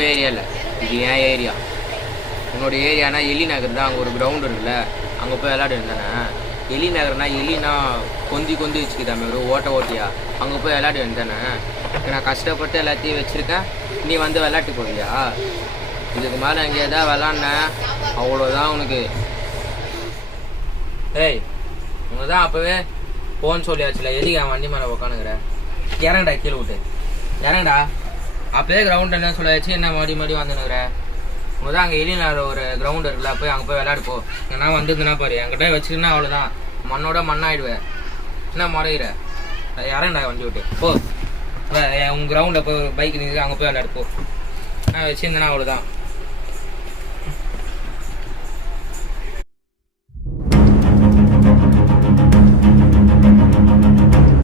உங்கள் ஏரியா இல்லை, இது என் ஏரியா. உன்னோட ஏரியானா எலி நகர் தான். அங்கே ஒரு கிரவுண்ட் இருக்குல்ல, அங்கே போய் விளையாட வேண்டானே. எலி நகர்னா எலினா கொந்தி வச்சுக்கிட்டாமே ஒரு ஓட்டியா, அங்கே போய் விளையாட வேண்டானே. நான் கஷ்டப்பட்டு எல்லாத்தையும் வச்சுருக்கேன், நீ வந்து விளையாட்டு போவியா? இதுக்கு மேலே அங்கே எதாவது விளாட்னேன் அவ்வளோதான் உனக்கு. ஏய், உனக்கு தான் அப்போவே போன்னு சொல்லியாச்சுல, எதுக்கு என் வண்டி மேலே உக்காந்துக்கிற? இறங்கடா, கீழே விட்டு இறங்கடா. அப்போவே கிரவுண்ட் என்ன சொல்லியாச்சு, என்ன மறுபடி வந்துனுக்குற? உனக்கு தான் அங்கே எலினார் ஒரு கிரவுண்ட் இருக்குல்ல, போய் அங்கே போய் விளையாடு போ. நான் வந்துருந்தேன்னா பாரு, என்கிட்ட வச்சுக்கினா அவ்வளோதான், மண்ணோட மண்ணாயிடுவேன். என்ன முறையிற? இறங்கடா வண்டி விட்டு போ. உங்கள் கிரவுண்டில் போய் பைக் நிற்க அங்கே போய் விளையாடு போ. நான் வச்சுருந்தேன்னா அவ்வளோதான்.